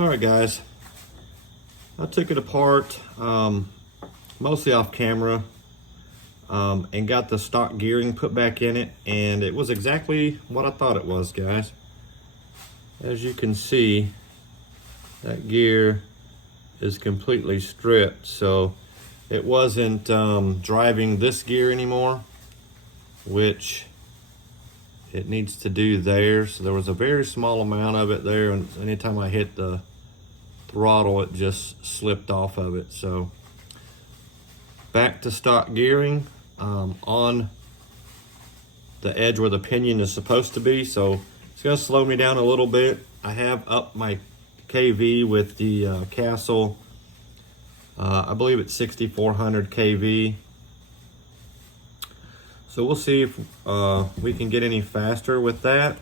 All right, guys, I took it apart mostly off camera and got the stock gearing put back in it, and it was exactly what I thought it was, guys. As you can see, that gear is completely stripped, so it wasn't driving this gear anymore, which it needs to do there. So there was a very small amount of it there, and anytime I hit the throttle, it just slipped off of it. So back to stock gearing on the edge where the pinion is supposed to be. So it's gonna slow me down a little bit. I have upped my KV with the Castle. I believe it's 6,400 KV. So we'll see if we can get any faster with that.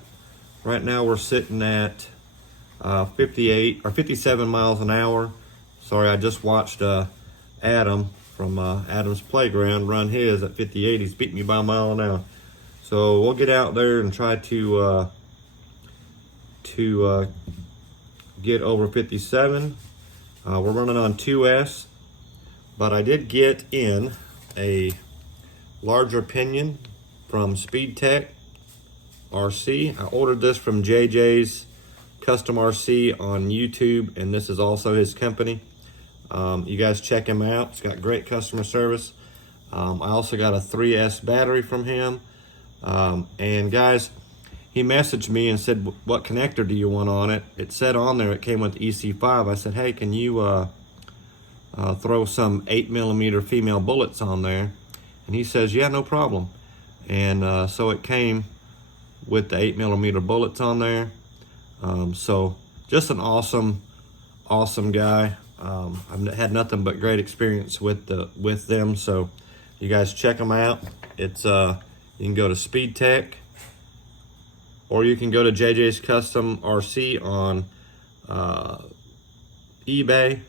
Right now we're sitting at 58 or 57 miles an hour. Sorry, I just watched Adam from Adam's Playground run his at 58. He's beating me by a mile an hour. So we'll get out there and try to get over 57. We're running on 2S, but I did get in a larger pinion from SpeedTech RC. I ordered this from JJ's Custom RC on YouTube, and this is also his company. You guys check him out. He's got great customer service. I also got a 3S battery from him. And guys, he messaged me and said, what connector do you want on it? It said on there it came with EC5. I said, hey, can you throw some 8mm female bullets on there? And he says, yeah, no problem. And so it came with the 8mm bullets on there. So just an awesome guy. I've had nothing but great experience with them. So you guys check them out. It's you can go to SpeedTech, or you can go to JJ's Custom RC on eBay,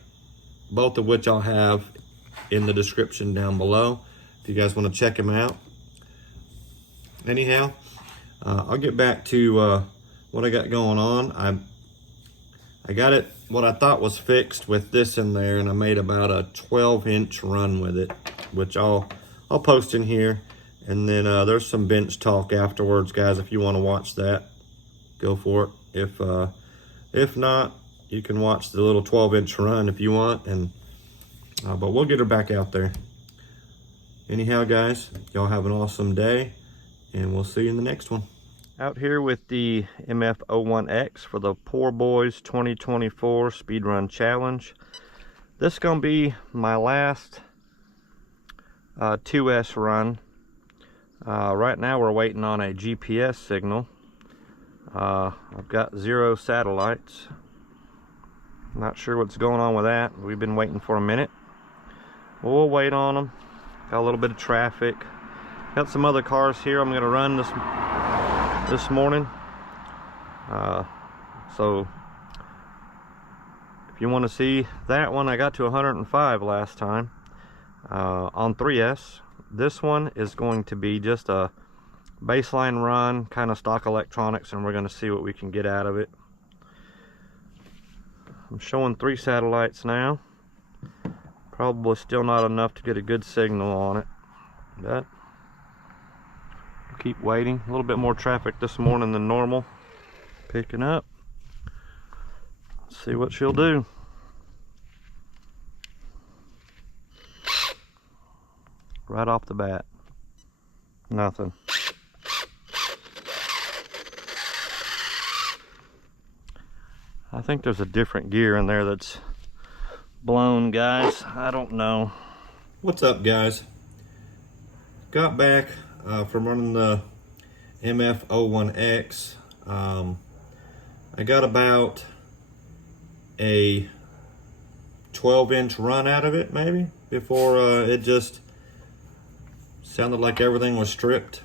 both of which I'll have in the description down below if you guys want to check them out. Anyhow, I'll get back to what I got going on. I got it, what I thought was fixed with this in there, and I made about a 12-inch run with it, which I'll post in here. And then there's some bench talk afterwards, guys. If you want to watch that, go for it. If not, you can watch the little 12-inch run if you want. And but we'll get her back out there. Anyhow, guys, y'all have an awesome day, and we'll see you in the next one. Out here with the MF-01X for the Poor Boys 2024 Speedrun Challenge. This is gonna be my last 2S run. Right now we're waiting on a GPS signal. I've got 0 satellites. Not sure what's going on with that. We've been waiting for a minute. We'll wait on them. Got a little bit of traffic. Got some other cars here I'm gonna run this morning. So if you want to see that one, I got to 105 last time on 3S. This one is going to be just a baseline run, kind of stock electronics, and we're going to see what we can get out of it. I'm showing 3 satellites now. Probably still not enough to get a good signal on it, but we'll keep waiting. A little bit more traffic this morning than normal. Picking up. Let's see what she'll do. Right off the bat, nothing. I think there's a different gear in there that's blown, guys. I don't know. What's up, guys? Got back from running the MF-01X. I got about a 12-inch run out of it, maybe, before it just sounded like everything was stripped.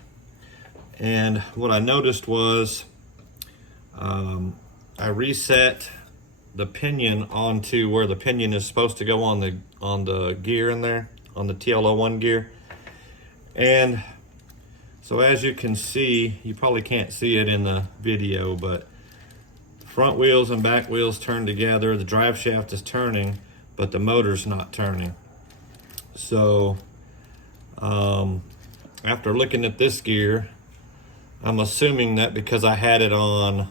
And what I noticed was I reset the pinion onto where the pinion is supposed to go on the gear in there, on the TL01 gear. And so as you can see, you probably can't see it in the video, but front wheels and back wheels turn together. The drive shaft is turning, but the motor's not turning. So after looking at this gear, I'm assuming that because I had it on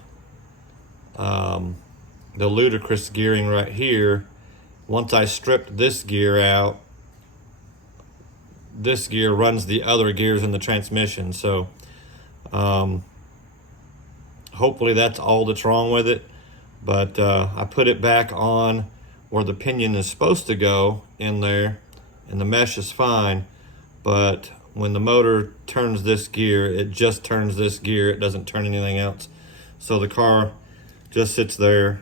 the ludicrous gearing right here, once I stripped this gear out, this gear runs the other gears in the transmission. So hopefully that's all that's wrong with it. But I put it back on where the pinion is supposed to go in there, and the mesh is fine. But when the motor turns this gear, it just turns this gear. It doesn't turn anything else. So the car just sits there,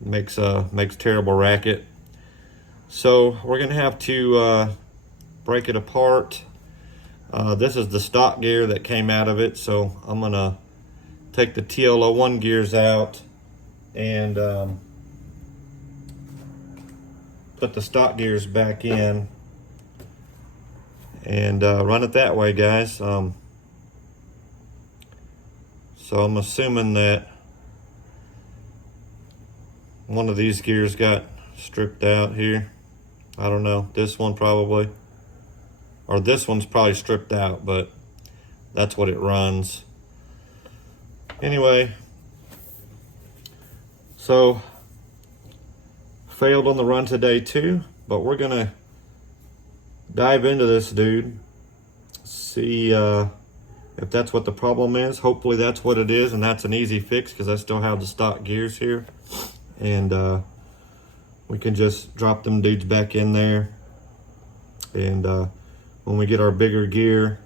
makes terrible racket. So we're gonna have to break it apart. This is the stock gear that came out of it, so I'm gonna take the TL01 gears out and put the stock gears back in and run it that way, guys. So I'm assuming that one of these gears got stripped out here. I don't know, this one probably, or this one's probably stripped out, but that's what it runs. Anyway, so failed on the run today too, but we're gonna dive into this dude, see if that's what the problem is. Hopefully that's what it is, and that's an easy fix because I still have the stock gears here, and we can just drop them dudes back in there, and when we get our bigger gear,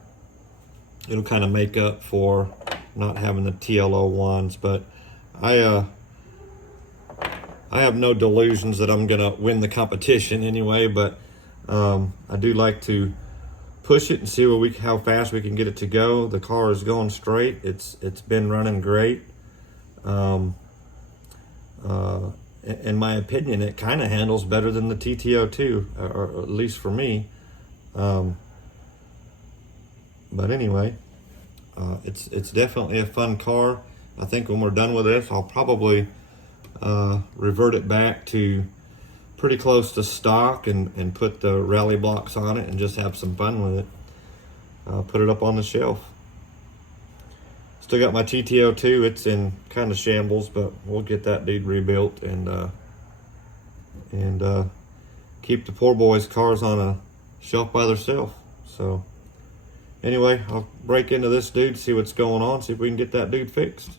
it'll kind of make up for not having the TL01s. But I have no delusions that I'm gonna win the competition anyway, but I do like to push it and see how fast we can get it to go. The car is going straight. It's been running great. In my opinion, it kind of handles better than the TT02, or at least for me. But anyway, it's definitely a fun car. I think when we're done with this, I'll probably revert it back to pretty close to stock and put the rally blocks on it and just have some fun with it. Put it up on the shelf. Still got my TT02. It's in kind of shambles, but we'll get that dude rebuilt and keep the poor boys' cars on a shelf by themselves. So anyway, I'll break into this dude, see what's going on, see if we can get that dude fixed.